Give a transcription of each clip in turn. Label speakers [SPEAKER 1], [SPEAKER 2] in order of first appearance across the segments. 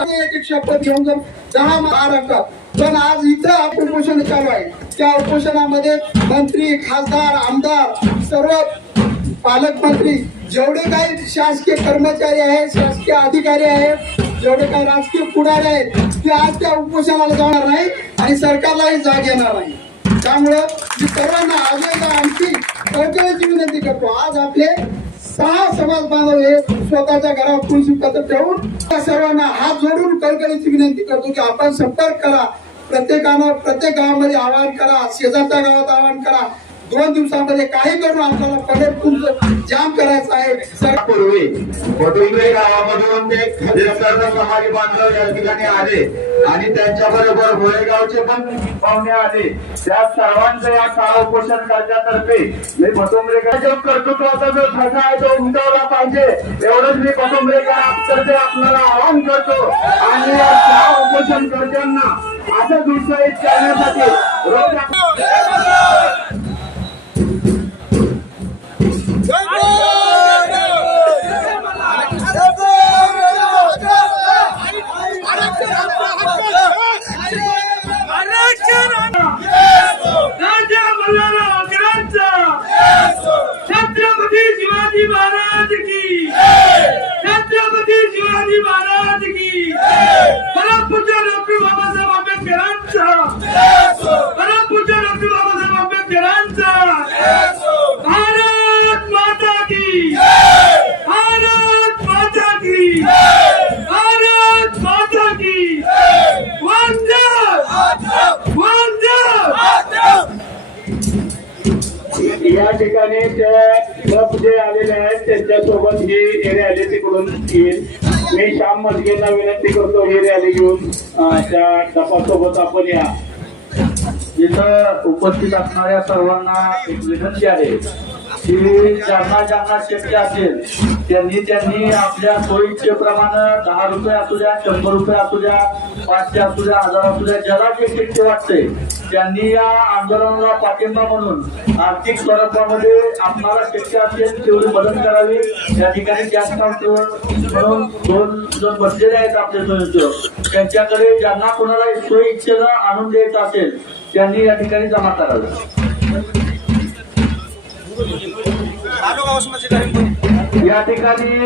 [SPEAKER 1] एक एक घेऊन जर दहा महाराष्ट्रात पण आज इथं उपोषण चालू आहे. त्या उपोषणामध्ये मंत्री खासदार आमदार सर्व पालकमंत्री जेवढे काही शासकीय कर्मचारी आहेत शासकीय अधिकारी आहेत जेवढे काही राजकीय पुढारी आहेत ते आज त्या उपोषणाला जाणार नाही आणि सरकारलाही जाग येणार नाही. त्यामुळं मी सर्वांना आज आणखी कळकळीची विनंती करतो. आज आपले सहा समाज बांधव हे स्वतःच्या घरावर तुळशी पत्र ठेवून त्या सर्वांना हात जोडून कळकळीची विनंती करतो की आपण संपर्क करा. प्रत्येकानं प्रत्येक गावामध्ये आवाहन करा. शेजारच्या गावात आवाहन करा. दोन दिवसामध्ये काही करून आपल्याला तुमचं जाम करायचं आहे. सर
[SPEAKER 2] पूर्वी कोटुंबे गावामधून एक खदेसर समाज बांधव या ठिकाणी आले आणि त्यांच्या बरोबर भोळेगावचे पण पाहुणे आले. त्या सर्वांचं या काळ उपोषण करण्यातर्फे मी भटुंबरेकर कर्तृत्वाचा जो ठसा आहे तो उमटवला पाहिजे. एवढंच मी भटुंबरेकर तर्फे आपल्याला आवाहन करतो. आणि या सहा उपोषण करत्यांना असं दुसरं करण्यासाठी रोज
[SPEAKER 3] महाराज की। छत्रपती शिवाजी महाराज की। परमपूज्य डॉक्टर बाबासाहेब आंबेडकरांचा। परमपूज्य डॉक्टर बाबासाहेब आंबेडकरांचा। भारत माता की। भारत माता की। भारत माता की। वंदे। वंदे।
[SPEAKER 2] या ठिकाणी त्या क्लब जे आलेले आहेत त्यांच्यासोबत ही रॅली तिकडून येईल. मी श्याम मजगेंना विनंती करतो ही रॅली घेऊन. त्या डपासोबत आपण या.
[SPEAKER 4] इथं उपस्थित असणाऱ्या सर्वांना एक विनंती आहे की ज्यांना ज्यांना शक्य असेल त्यांनी त्यांनी आपल्या सोयीच्छेप्रमाणे दहा रुपये असू द्या शंभर रुपये असू द्या पाचशे असू द्या हजार असू द्या ज्याला जे शक्य वाटते त्यांनी या आंदोलनाला पाठिंबा म्हणून आर्थिक स्वरूपामध्ये आपणाला शक्य असेल तेवढी मदत करावी. या ठिकाणी गॅस काउंटर म्हणून दोन जण बसलेले आहेत आपले स्वयंसेवक त्यांच्याकडे ज्यांना कोणाला सोयी इच्छेनं आणून द्यायचं असेल त्यांनी या ठिकाणी जमा करावे. या ठिकाणी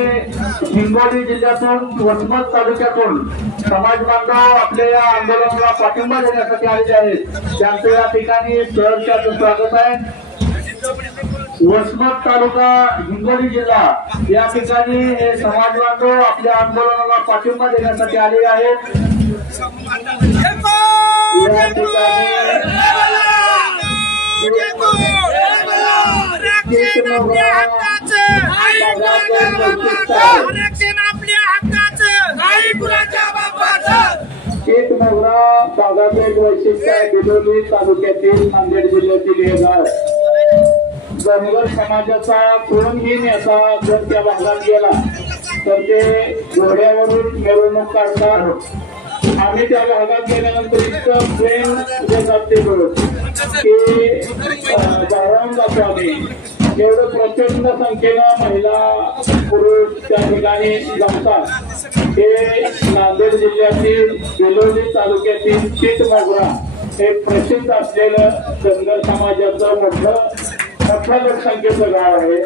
[SPEAKER 4] हिंगोली जिल्ह्यातून वसमत तालुक्यातून समाज बांधव आपल्या या आंदोलनाला पाठिंबा देण्यासाठी आलेले आहेत. त्यांचं या ठिकाणी सहर्ष स्वागत आहे. वसमत तालुका हिंगोली जिल्हा या ठिकाणी हे समाज बांधव आपल्या आंदोलनाला पाठिंबा देण्यासाठी आले आहेत. या ठिकाणी
[SPEAKER 3] आरक्षण आपल्या हक्काचं. आरक्षण आपल्या हक्काचं. काही कुणाच्या बापाचं?
[SPEAKER 2] एक मोगरा बागापेठ वैशिष्ट्य बिलोली तालुक्यातील नांदेड जिल्ह्यातील हे गाव धनगर समाजाचा कोणही नेता जर त्या भागात गेला तर ते घोड्यावरून मिरवणूक काढतात. आम्ही त्या भागात गेल्यानंतर इतकं प्रेम देतात ते की अं, जातो आम्ही. एवढं प्रचंड संख्येनं महिला पुरुष त्या ठिकाणी जमतात. हे नांदेड जिल्ह्यातील बेलोली तालुक्यातील चित मोगरा हे प्रसिद्ध असलेलं धनगर समाजाचं मोठं मोठ्या लोकसंख्येचं गाव आहे.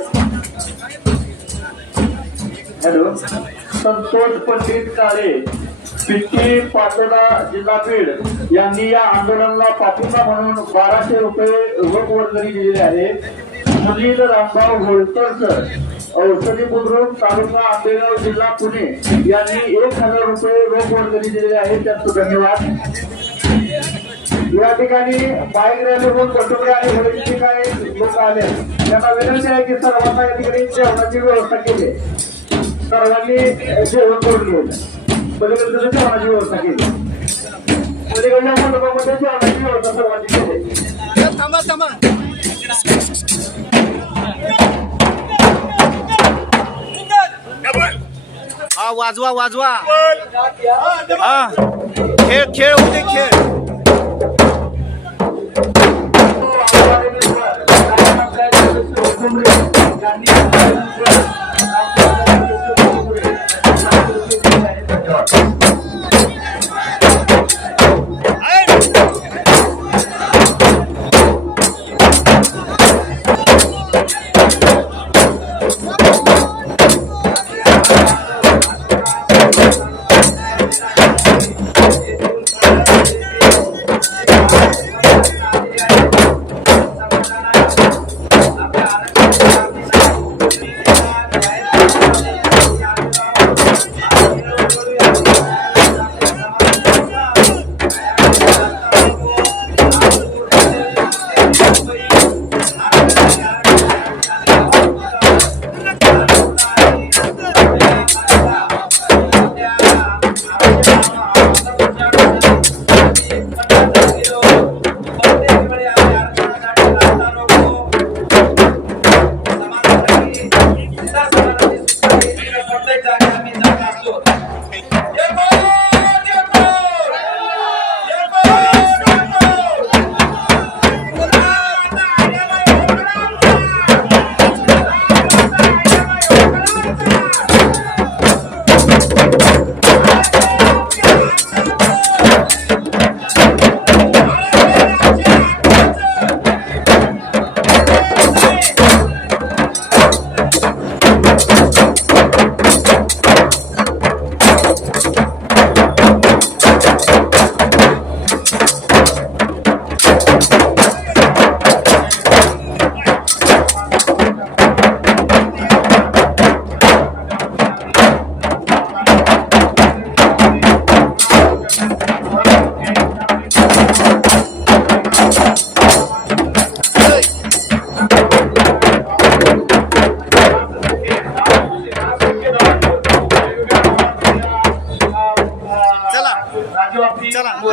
[SPEAKER 4] हॅलो. संतोष पंडित काळे. पिंकी पाटोदा जिल्हा बीड यांनी या आंदोलनाला पाठिंबा म्हणून बाराशे रुपये रोख वर्गणी दिलेली आहे सुनील रामभाऊ होळकरकर औषधी बुद्रुक तालुका आंबेगाव जिल्हा पुणे यांनी एक हजार रुपये रोख वर्गणी दिलेली आहे त्यांचं धन्यवाद. या ठिकाणी बाईक रॅलीहून कटोरे आणि होळीचे काही लोक आले. त्यांना विनंती आहे की सर्वांना या ठिकाणी जेवणाची व्यवस्था केली. सर्वांनी जेवण करून घेऊन पलीकडे जेवणाची व्यवस्था केली मंडपामध्ये जेवणाची व्यवस्था सर्वांची केली
[SPEAKER 3] थांबा थांबा
[SPEAKER 5] हा वाजवा वाजवा हा खेळ खेळ होते खेळ
[SPEAKER 2] Thank you. Thank आहेत.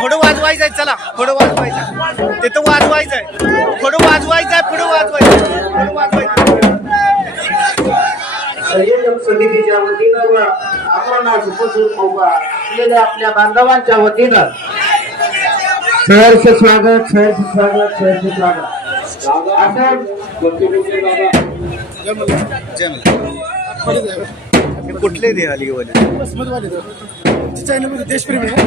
[SPEAKER 5] पुढं वाजवायचंय चला. पुढं वाजवायचं तिथं वाजवायचंय. पुढं वाजवायचंय पुढं वाजवायचं पुढं वाजवायचं
[SPEAKER 6] संयोजक समितीच्या वतीनं व अमरनाथ उपस्थित उभा असलेल्या आपल्या बांधवांच्या वतीनं. सहर्ष स्वागत सहर्ष स्वागत सहर्ष स्वागत. असं
[SPEAKER 5] कुठले दे आली वाले
[SPEAKER 1] देशप्रेमी आहे.